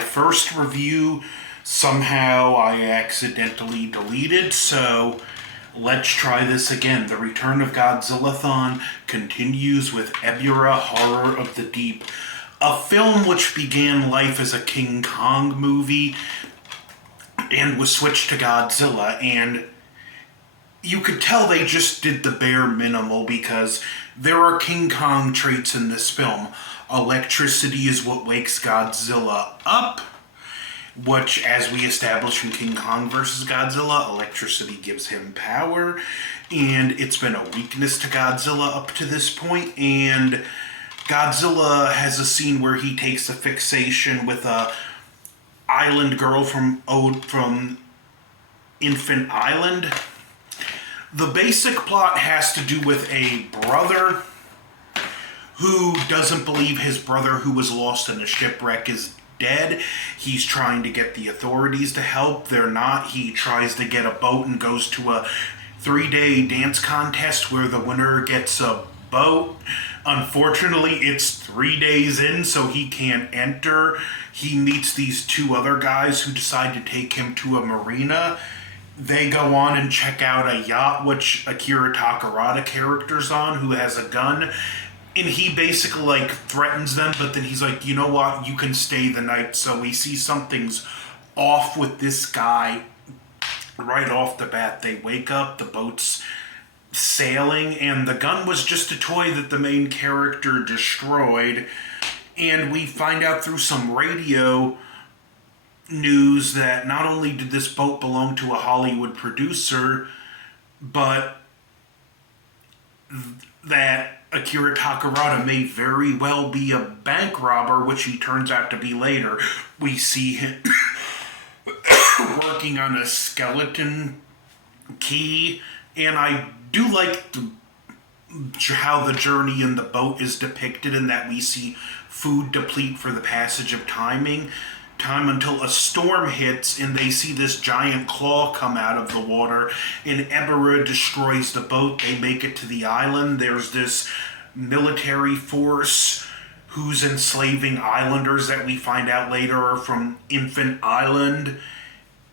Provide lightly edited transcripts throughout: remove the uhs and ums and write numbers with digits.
my first review somehow I accidentally deleted, so let's try this again. The Return of Godzillathon continues with Ebirah, Horror of the Deep, a film which began life as a King Kong movie and was switched to Godzilla, and you could tell they just did the bare minimal because there are King Kong traits in this film. Electricity is what wakes Godzilla up, which, as we established in King Kong vs. Godzilla, electricity gives him power, and it's been a weakness to Godzilla up to this point, and Godzilla has a scene where he takes a fixation with a island girl from Infant Island. The basic plot has to do with a brother who doesn't believe his brother who was lost in a shipwreck is dead. He's trying to get the authorities to help. They're not. He tries to get a boat and goes to a 3-day dance contest where the winner gets a boat. Unfortunately, it's 3 days in, so he can't enter. He meets these two other guys who decide to take him to a marina. They go on and check out a yacht, which Akira Takarada character's on, who has a gun. And he basically, threatens them, but then he's like, you know what, you can stay the night. So we see something's off with this guy right off the bat. They wake up, the boat's sailing, and the gun was just a toy that the main character destroyed. And we find out through some radio news that not only did this boat belong to a Hollywood producer, but that Akira Takarada may very well be a bank robber, which he turns out to be later. We see him working on a skeleton key, and I do like how the journey in the boat is depicted, in that we see food deplete for the passage of time until a storm hits and they see this giant claw come out of the water, and Ebirah destroys the boat. They make it to the island. There's this military force who's enslaving islanders that we find out later are from Infant Island,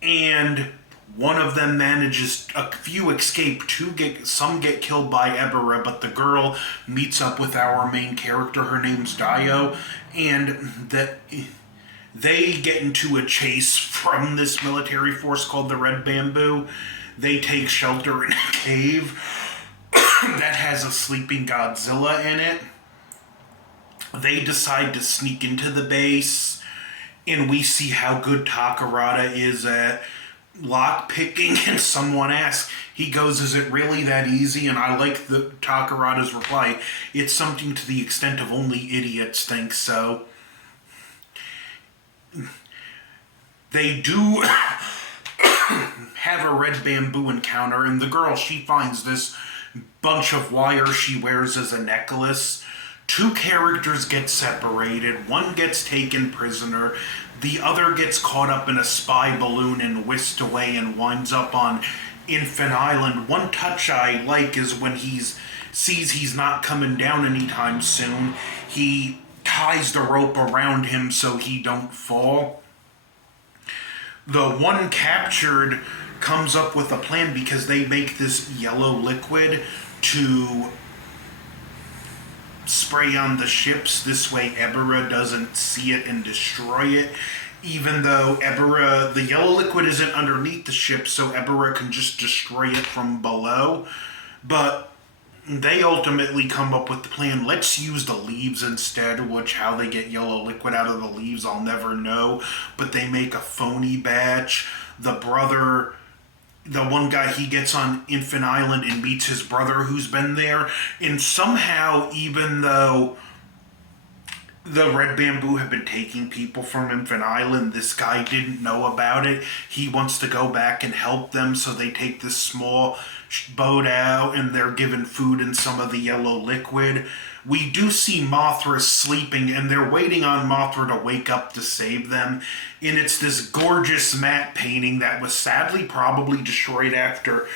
and one of them manages, a few escape, some get killed by Ebirah, but the girl meets up with our main character. Her name's Dio, and they get into a chase from this military force called the Red Bamboo. They take shelter in a cave that has a sleeping Godzilla in it. They decide to sneak into the base, and we see how good Takarada is at lock picking, and someone asks, he goes, is it really that easy? And I like the Takarada's reply, it's something to the extent of only idiots think so. They do have a Red Bamboo encounter, and the girl, she finds this bunch of wire she wears as a necklace. Two characters get separated. One gets taken prisoner. The other gets caught up in a spy balloon and whisked away and winds up on Infant Island. One touch I like is when he sees he's not coming down anytime soon, he ties the rope around him so he don't fall. The one captured comes up with a plan because they make this yellow liquid to spray on the ships. This way Ebirah doesn't see it and destroy it. Even though the yellow liquid isn't underneath the ship, so Ebirah can just destroy it from below. But they ultimately come up with the plan, let's use the leaves instead, which how they get yellow liquid out of the leaves I'll never know. But they make a phony batch. The one guy, he gets on Infant Island and meets his brother who's been there. And somehow, even though the Red Bamboo have been taking people from Infant Island, this guy didn't know about it. He wants to go back and help them, so they take this small boat out, and they're given food and some of the yellow liquid. We do see Mothra sleeping, and they're waiting on Mothra to wake up to save them. And it's this gorgeous matte painting that was sadly probably destroyed after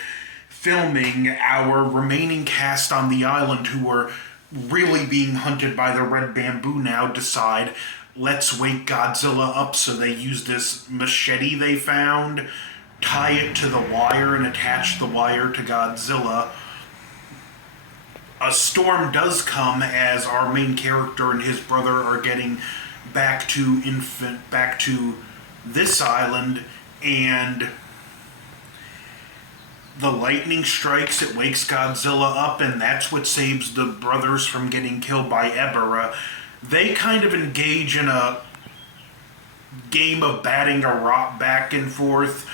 filming. Our remaining cast on the island, who were really being hunted by the Red Bamboo, now decide, let's wake Godzilla up. So they use this machete they found, tie it to the wire, and attach the wire to Godzilla. A storm does come as our main character and his brother are getting back to this island, and the lightning strikes. It wakes Godzilla up, and that's what saves the brothers from getting killed by Ebirah. They kind of engage in a game of batting a rock back and forth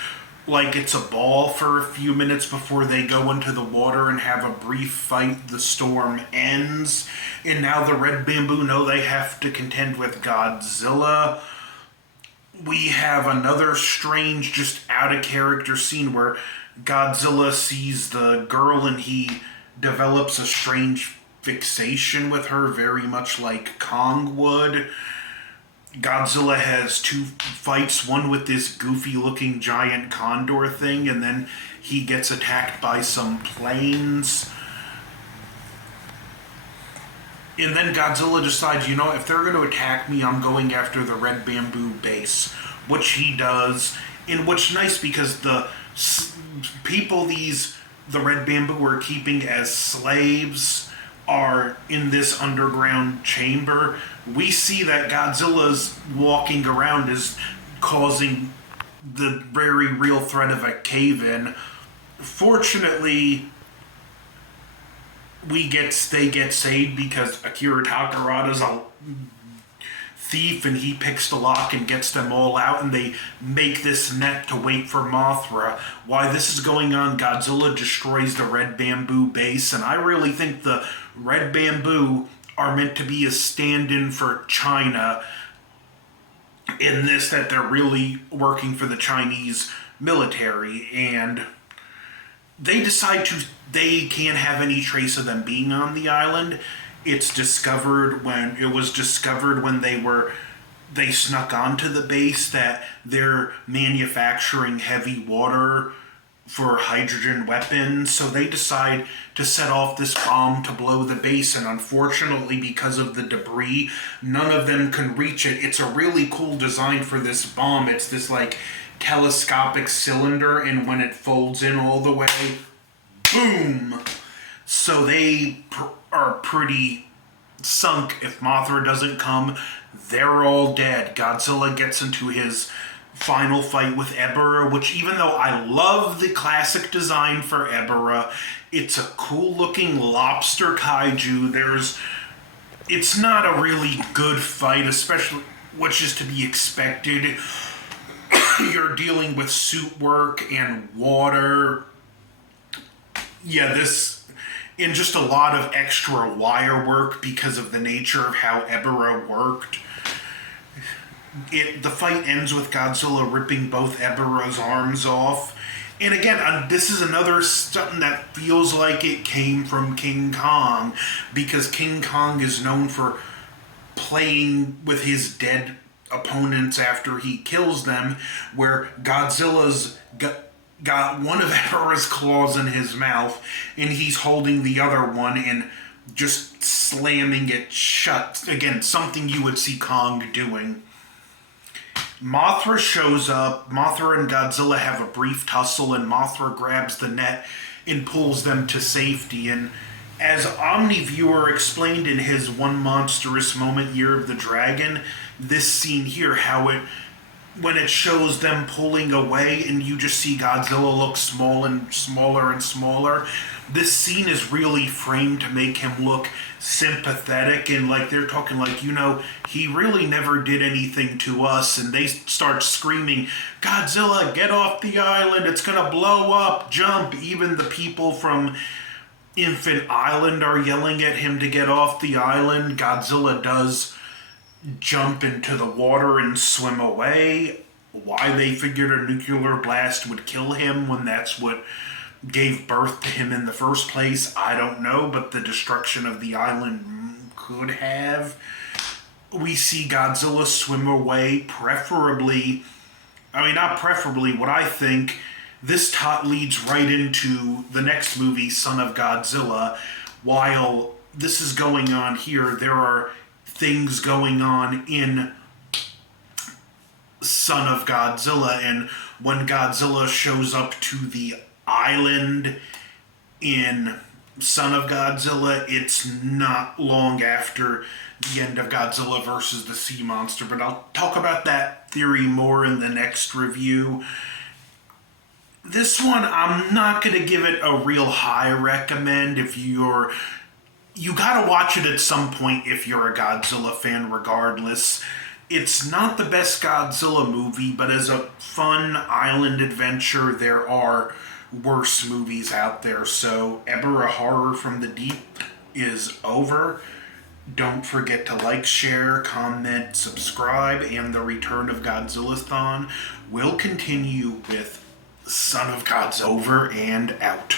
like it's a ball for a few minutes before they go into the water and have a brief fight. The storm ends, and now the Red Bamboo know they have to contend with Godzilla. We have another strange, just out-of-character scene where Godzilla sees the girl and he develops a strange fixation with her, very much like Kong would. Godzilla has two fights, one with this goofy-looking giant condor thing, and then he gets attacked by some planes. And then Godzilla decides, if they're going to attack me, I'm going after the Red Bamboo base, which he does. And what's nice, because the people the Red Bamboo are keeping as slaves are in this underground chamber. We see that Godzilla's walking around is causing the very real threat of a cave-in. Fortunately, they get saved because Akira Takarada's a thief, and he picks the lock and gets them all out, and they make this net to wait for Mothra. While this is going on, Godzilla destroys the Red Bamboo base, and I really think the Red Bamboo are meant to be a stand-in for China in this, that they're really working for the Chinese military, and they decide they can't have any trace of them being on the island. It was discovered when they snuck onto the base that they're manufacturing heavy water for hydrogen weapons, so they decide to set off this bomb to blow the base, and unfortunately, because of the debris, none of them can reach it. It's a really cool design for this bomb. It's this telescopic cylinder, and when it folds in all the way, boom! So they are pretty sunk. If Mothra doesn't come, they're all dead. Godzilla gets into his final fight with Ebirah, which, even though I love the classic design for Ebirah, it's a cool looking lobster kaiju. It's not a really good fight, especially, which is to be expected. You're dealing with suit work and water. Yeah, and just a lot of extra wire work because of the nature of how Ebirah worked. The fight ends with Godzilla ripping both Ebirah's arms off. And again, this is another something that feels like it came from King Kong, because King Kong is known for playing with his dead opponents after he kills them, where Godzilla's got one of Ebirah's claws in his mouth, and he's holding the other one and just slamming it shut. Again, something you would see Kong doing. Mothra shows up. Mothra and Godzilla have a brief tussle, and Mothra grabs the net and pulls them to safety. And as Omniviewer explained in his One Monstrous Moment, Year of the Dragon, this scene here, when it shows them pulling away and you just see Godzilla look small and smaller and smaller, this scene is really framed to make him look sympathetic, and they're talking he really never did anything to us, and they start screaming, Godzilla, get off the island, it's gonna blow up, jump. Even the people from Infant Island are yelling at him to get off the island. Godzilla does jump into the water and swim away. Why they figured a nuclear blast would kill him when that's what gave birth to him in the first place, I don't know, but the destruction of the island could have. We see Godzilla swim away, what I think, this leads right into the next movie, Son of Godzilla. While this is going on here, there are things going on in Son of Godzilla, and when Godzilla shows up to the island in Son of Godzilla, it's not long after the end of Godzilla versus the Sea Monster, but I'll talk about that theory more in the next review. This one, I'm not going to give it a real high recommend. You gotta watch it at some point if you're a Godzilla fan regardless. It's not the best Godzilla movie, but as a fun island adventure, there are worse movies out there. So, Ebirah Horror from the Deep is over. Don't forget to like, share, comment, subscribe, and the return of Godzillathon will continue with Son of Godzilla. Over and out.